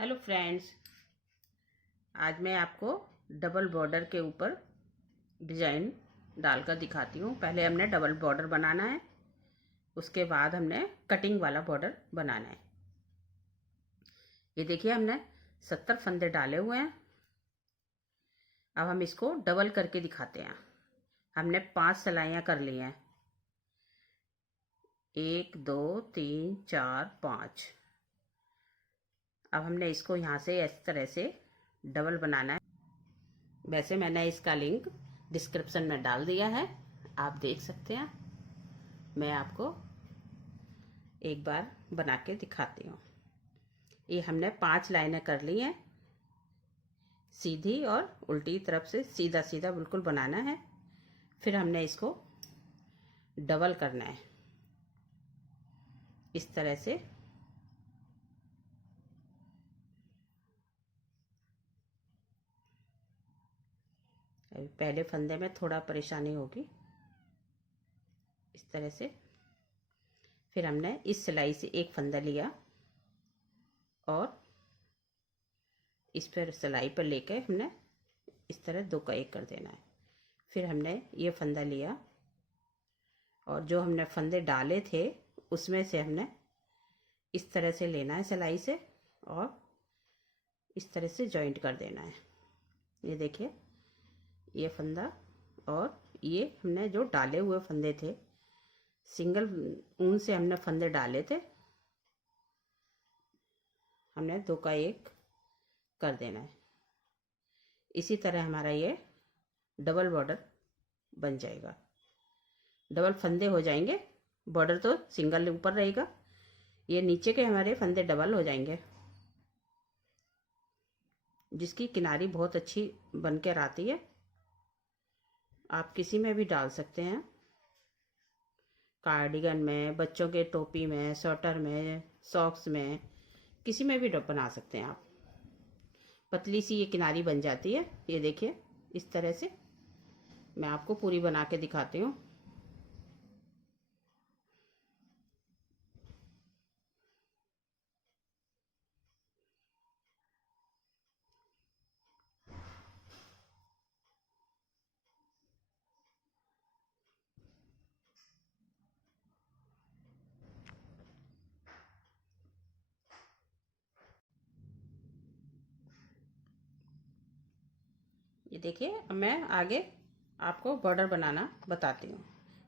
Hello friends, आज मैं आपको डबल बॉर्डर के ऊपर डिजाइन डालकर दिखाती हूँ। पहले हमने डबल बॉर्डर बनाना है, उसके बाद हमने कटिंग वाला बॉर्डर बनाना है। ये देखिए, हमने 70 फंदे डाले हुए हैं। अब हम इसको डबल करके दिखाते हैं। हमने 5 सिलाइयाँ कर ली हैं, 1 2 3 4 5। अब हमने इसको यहाँ से इस तरह से डबल बनाना है। वैसे मैंने इसका लिंक डिस्क्रिप्शन में डाल दिया है, आप देख सकते हैं। मैं आपको एक बार बना के दिखाती हूँ। ये हमने 5 लाइनें कर ली हैं, सीधी और उल्टी तरफ से सीधा सीधा बिल्कुल बनाना है। फिर हमने इसको डबल करना है इस तरह से। अभी पहले फंदे में थोड़ा परेशानी होगी, इस तरह से। फिर हमने इस सिलाई से एक फंदा लिया और इस पर सिलाई पर लेके हमने इस तरह 2 का 1 कर देना है। फिर हमने ये फंदा लिया और जो हमने फंदे डाले थे उसमें से हमने इस तरह से लेना है सिलाई से और इस तरह से जॉइंट कर देना है। ये देखिए, ये फंदा और ये हमने जो डाले हुए फंदे थे, सिंगल ऊन से हमने फंदे डाले थे, हमने 2 का 1 कर देना है। इसी तरह हमारा ये डबल बॉर्डर बन जाएगा। डबल फंदे हो जाएंगे, बॉर्डर तो सिंगल ऊपर रहेगा, ये नीचे के हमारे फंदे डबल हो जाएंगे, जिसकी किनारी बहुत अच्छी बनकर आती है। आप किसी में भी डाल सकते हैं, कार्डिगन में, बच्चों के टोपी में, स्वेटर में, सॉक्स में, किसी में भी बना सकते हैं आप। पतली सी ये किनारी बन जाती है। ये देखिए, इस तरह से मैं आपको पूरी बना के दिखाती हूँ। ये देखिए, अब मैं आगे आपको बॉर्डर बनाना बताती हूँ।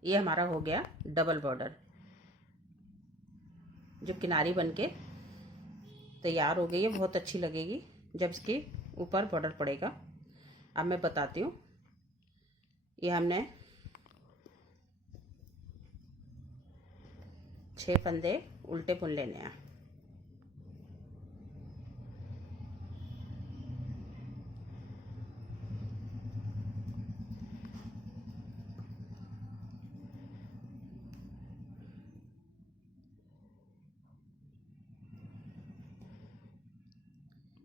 ये हमारा हो गया डबल बॉर्डर, जो किनारी बनके तैयार हो गई है। बहुत अच्छी लगेगी जब इसके ऊपर बॉर्डर पड़ेगा। अब मैं बताती हूँ। ये हमने 6 फंदे उल्टे बुन लेने हैं।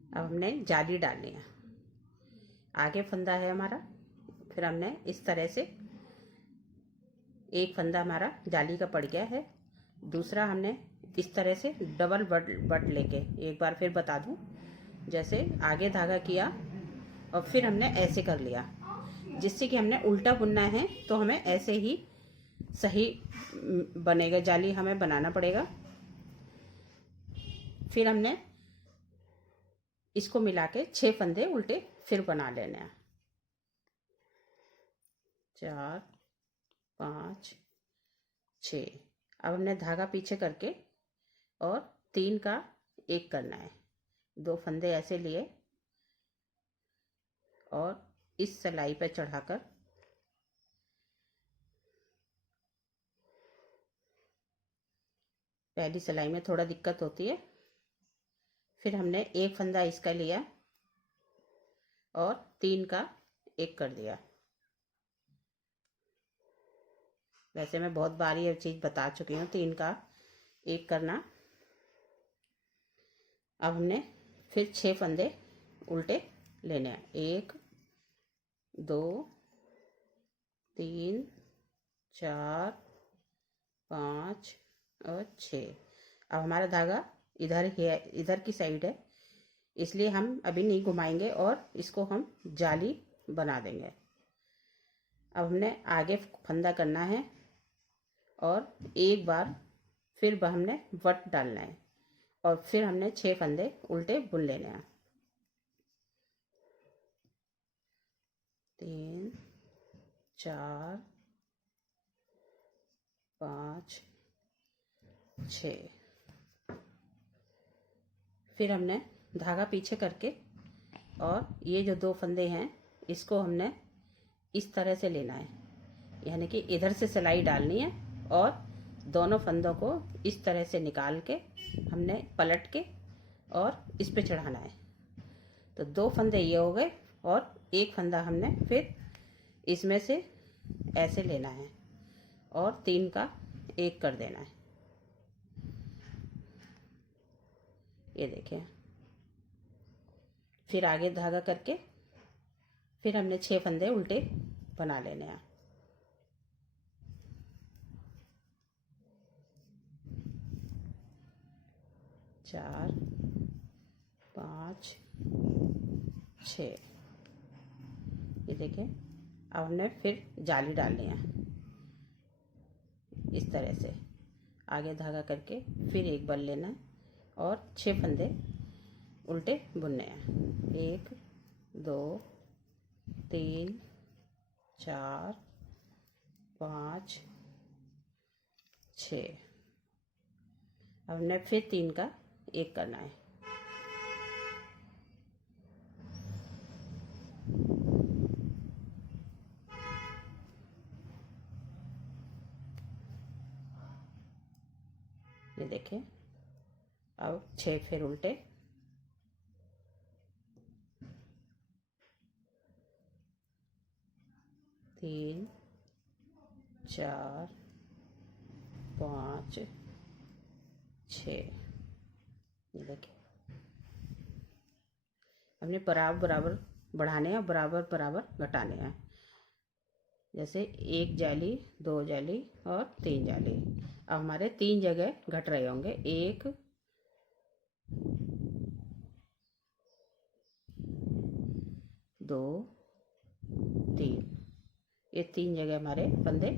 अब हमने जाली डालनी है। आगे फंदा है हमारा, फिर हमने इस तरह से एक फंदा हमारा जाली का पड़ गया है, दूसरा हमने इस तरह से डबल बट लेके, एक बार फिर बता दूं, जैसे आगे धागा किया और फिर हमने ऐसे कर लिया, जिससे कि हमने उल्टा बुनना है तो हमें ऐसे ही सही बनेगा। जाली हमें बनाना पड़ेगा। फिर हमने इसको मिला के 6 फंदे उल्टे फिर बना लेने हैं। 4 5 6। अब हमने धागा पीछे करके और 3 का 1 करना है। 2 फंदे ऐसे लिए और इस सिलाई पर चढ़ाकर पहली सिलाई में थोड़ा दिक्कत होती है। फिर हमने एक फंदा इसका लिया और 3 का 1 कर दिया। वैसे मैं बहुत बार ये चीज़ बता चुकी हूँ, 3 का 1 करना। अब हमने फिर 6 फंदे उल्टे लेने हैं। 1 2 3 4 5 और 6। अब हमारा धागा इधर ही है, इधर की साइड है, इसलिए हम अभी नहीं घुमाएंगे और इसको हम जाली बना देंगे। अब हमने आगे फंदा करना है और एक बार फिर हमने वट डालना है और फिर हमने 6 फंदे उल्टे बुन लेने हैं। 3 4 5 6। फिर हमने धागा पीछे करके और ये जो 2 फंदे हैं इसको हमने इस तरह से लेना है, यानी कि इधर से सिलाई डालनी है और दोनों फंदों को इस तरह से निकाल के हमने पलट के और इस पे चढ़ाना है। तो 2 फंदे ये हो गए और एक फंदा हमने फिर इसमें से ऐसे लेना है और 3 का 1 कर देना है। ये देखिए, फिर आगे धागा करके फिर हमने 6 फंदे उल्टे बना लेने हैं। चार 5 6। ये देखिए, अब हमने फिर जाली डालनी है इस तरह से, आगे धागा करके फिर एक बार लेना है और 6 फंदे उल्टे बुनने हैं। 1 2 3 4 5 6। अब हमने फिर 3 का 1 करना है। ये देखिए, अब 6 फिर उल्टे, 3 4 5 6। ये देखिए, हमने बराबर बराबर बढ़ाने हैं, बराबर बराबर घटाने हैं। जैसे 1 जाली 2 जाली और 3 जाली। अब हमारे 3 जगह घट रहे होंगे, 1 2 3। ये 3 जगह हमारे फंदे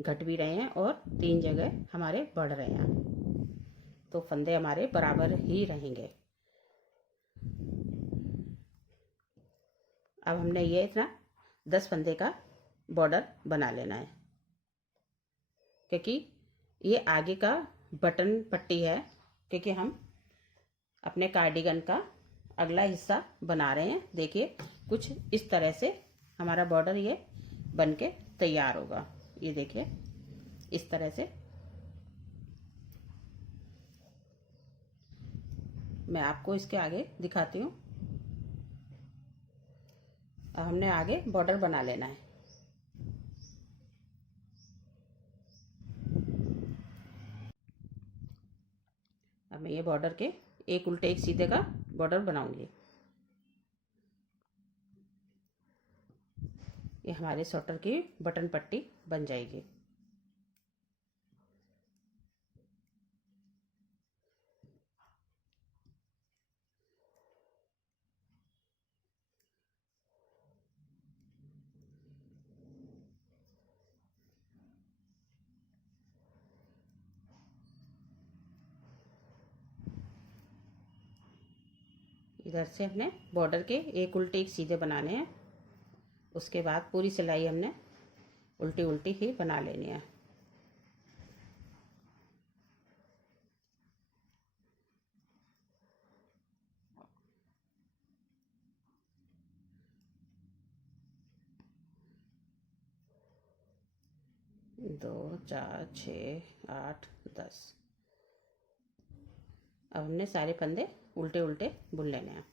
घट भी रहे हैं और 3 जगह हमारे बढ़ रहे हैं, तो फंदे हमारे बराबर ही रहेंगे। अब हमने ये इतना 10 फंदे का बॉर्डर बना लेना है, क्योंकि ये आगे का बटन पट्टी है, क्योंकि हम अपने कार्डिगन का अगला हिस्सा बना रहे हैं। देखिए, कुछ इस तरह से हमारा बॉर्डर ये बन के तैयार होगा। ये देखिए, इस तरह से मैं आपको इसके आगे दिखाती हूँ। अब हमने आगे बॉर्डर बना लेना है। अब मैं ये बॉर्डर के एक उल्टे एक सीधे का बॉर्डर बनाऊंगी। ये हमारे स्वेटर की बटन पट्टी बन जाएगी। इधर से हमने बॉर्डर के एक उल्टे एक सीधे बनाने हैं, उसके बाद पूरी सिलाई हमने उल्टी उल्टी ही बना लेनी है। दो 4 6 8 10। अब हमने सारे फंदे उल्टे उल्टे बुन लेने हैं।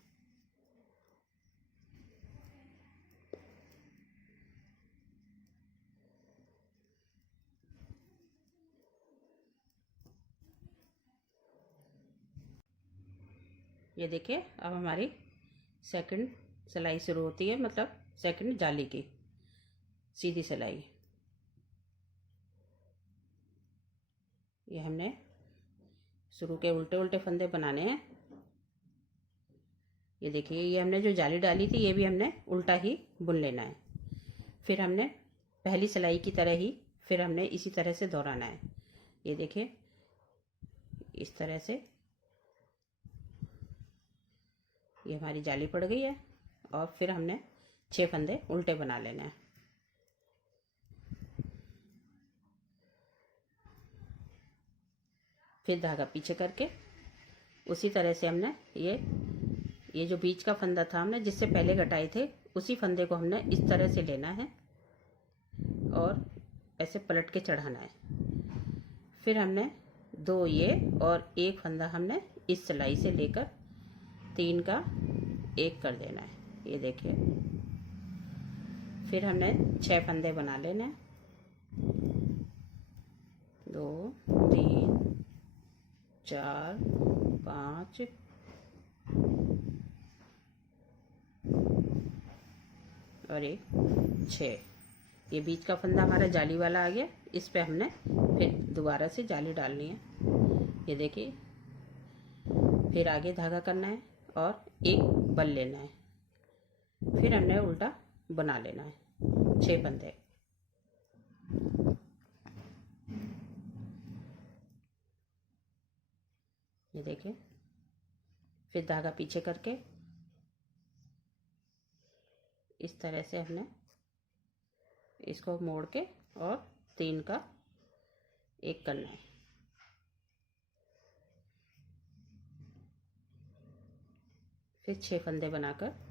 ये देखिए, अब हमारी सेकंड सिलाई शुरू होती है, मतलब सेकंड जाली की सीधी सिलाई। ये हमने शुरू के उल्टे उल्टे फंदे बनाने हैं ये देखिए, ये हमने जो जाली डाली थी ये भी हमने उल्टा ही बुन लेना है। फिर हमने पहली सिलाई की तरह ही फिर हमने इसी तरह से दोहराना है। ये देखिए, इस तरह से ये हमारी जाली पड़ गई है और फिर हमने 6 फंदे उल्टे बना लेने हैं। फिर धागा पीछे करके उसी तरह से हमने ये जो बीच का फंदा था हमने जिससे पहले घटाए थे उसी फंदे को हमने इस तरह से लेना है और ऐसे पलट के चढ़ाना है। फिर हमने 2 ये और एक फंदा हमने इस सिलाई से लेकर 3 का 1 कर देना है। ये देखिए, फिर हमने 6 फंदे बना लेने हैं। 2 3 4 5 और 1 6। ये बीच का फंदा हमारा जाली वाला आ गया। इस पे हमने फिर दोबारा से जाली डालनी है। ये देखिए, फिर आगे धागा करना है और एक बल लेना है। फिर हमने उल्टा बना लेना है 6 फंदे। ये देखिए, फिर धागा पीछे करके इस तरह से हमने इसको मोड़ के और 3 का 1 करना है। फिर 6 फंदे बनाकर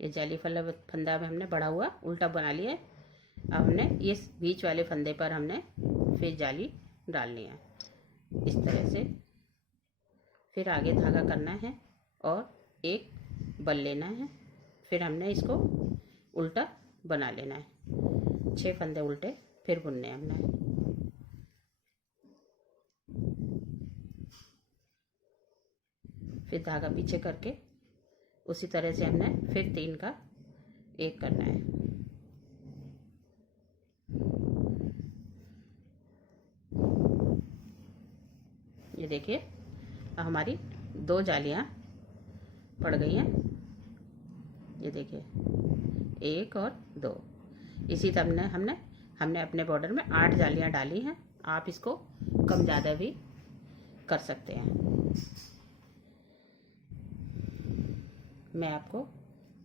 ये जाली फंदा में हमने बढ़ा हुआ उल्टा बना लिया है। अब हमने ये बीच वाले फंदे पर हमने फिर जाली डालनी है इस तरह से। फिर आगे धागा करना है और एक बल लेना है। फिर हमने इसको उल्टा बना लेना है। 6 फंदे उल्टे फिर बुनने हमने। फिर धागा पीछे करके उसी तरह से हमने फिर 3 का 1 करना है। ये देखिए, हमारी 2 जालियां पड़ गई हैं। ये देखिए, 1 और 2। इसी तरह हमने अपने बॉर्डर में 8 जालियां डाली हैं। आप इसको कम ज़्यादा भी कर सकते हैं। मैं आपको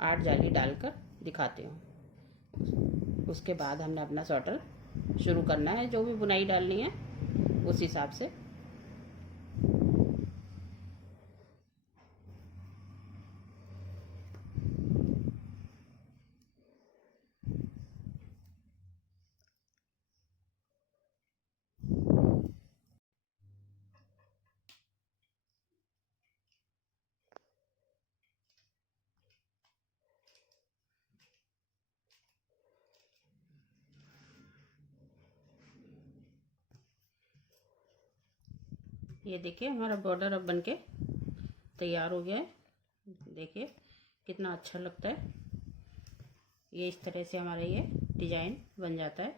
8 जाली डालकर दिखाती हूँ। उसके बाद हमने अपना स्वेटर शुरू करना है। जो भी बुनाई डालनी है उस हिसाब से। ये देखिए, हमारा बॉर्डर अब बनके तैयार हो गया है। देखिए कितना अच्छा लगता है। ये इस तरह से हमारा ये डिज़ाइन बन जाता है।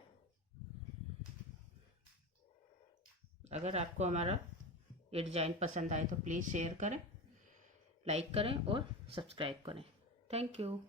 अगर आपको हमारा ये डिज़ाइन पसंद आए तो प्लीज़ शेयर करें, लाइक करें और सब्सक्राइब करें। Thank you.